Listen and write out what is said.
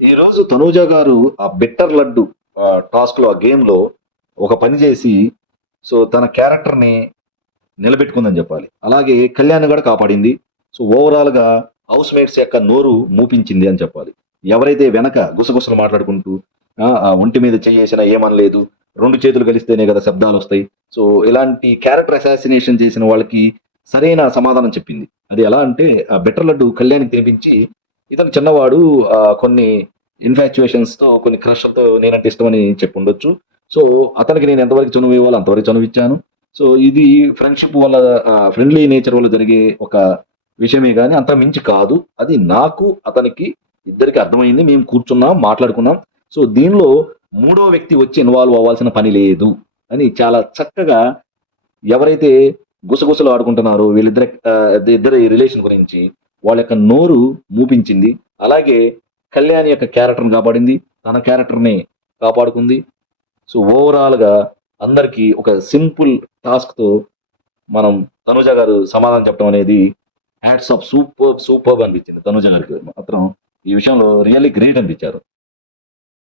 ఈరోజు తనూజ గారు ఆ బిట్టర్ లడ్డు టాస్క్ లో ఆ గేమ్ లో ఒక పని చేసి తన క్యారెక్టర్ ని నిలబెట్టుకుందని చెప్పాలి. అలాగే కళ్యాణ్ కూడా కాపాడింది. ఓవరాల్ గా హౌస్ మేట్స్ యొక్క నోరు మూపించింది అని చెప్పాలి. ఎవరైతే వెనక గుసగుసలు మాట్లాడుకుంటూ ఆ ఒంటి మీద చెయ్యేసినా ఏమనలేదు, రెండు చేతులు కలిస్తేనే కదా శబ్దాలు వస్తాయి. సో ఇలాంటి క్యారెక్టర్ అసాసినేషన్ చేసిన వాళ్ళకి సరైన సమాధానం చెప్పింది. అది ఎలా అంటే ఆ బెటర్ లడ్డు కళ్యాణ్‌కి తినిపించి, ఇతను చిన్నవాడు, కొన్ని ఇన్‌ఫాక్చుయేషన్స్ తో, కొన్ని క్రష్‌లతో నేనంటే ఇష్టమని చెప్పుండొచ్చు. సో అతనికి నేను ఎంతవరకు చనువివ్వాలో అంతవరకు చనువిచ్చాను. ఇది ఫ్రెండ్‌షిప్ వల్ల, ఫ్రెండ్లీ నేచర్ వల్ల జరిగే ఒక విషయమే గాని అంతకు మించి కాదు. అది నాకు, అతనికి ఇద్దరికీ అర్థమైంది. మేము కూర్చున్నాం, మాట్లాడుకున్నాం. దీనిలో మూడో వ్యక్తి వచ్చి ఇన్వాల్వ్ అవ్వాల్సిన పని లేదు అని చాలా చక్కగా, ఎవరైతే గుసగుసలు ఆడుకుంటున్నారో ఇద్దరి రిలేషన్ గురించి వాళ్ళ యొక్క నోరు మూపించింది. అలాగే కళ్యాణి యొక్క క్యారెక్టర్‌ని కాపాడింది. తన క్యారెక్టర్‌ని కాపాడుకుంది. ఓవరాల్‌గా అందరికి ఒక సింపుల్ టాస్క్‌తో మనం తనూజ గారు సమాధానం చెప్పడం అనేది హ్యాట్స్ ఆఫ్, సూపర్బ్! సూపర్బ్ అనిపించింది తనూజ గారికి మాత్రం. ఈ విషయంలో రియల్లీ గ్రేట్ అనిపించారు.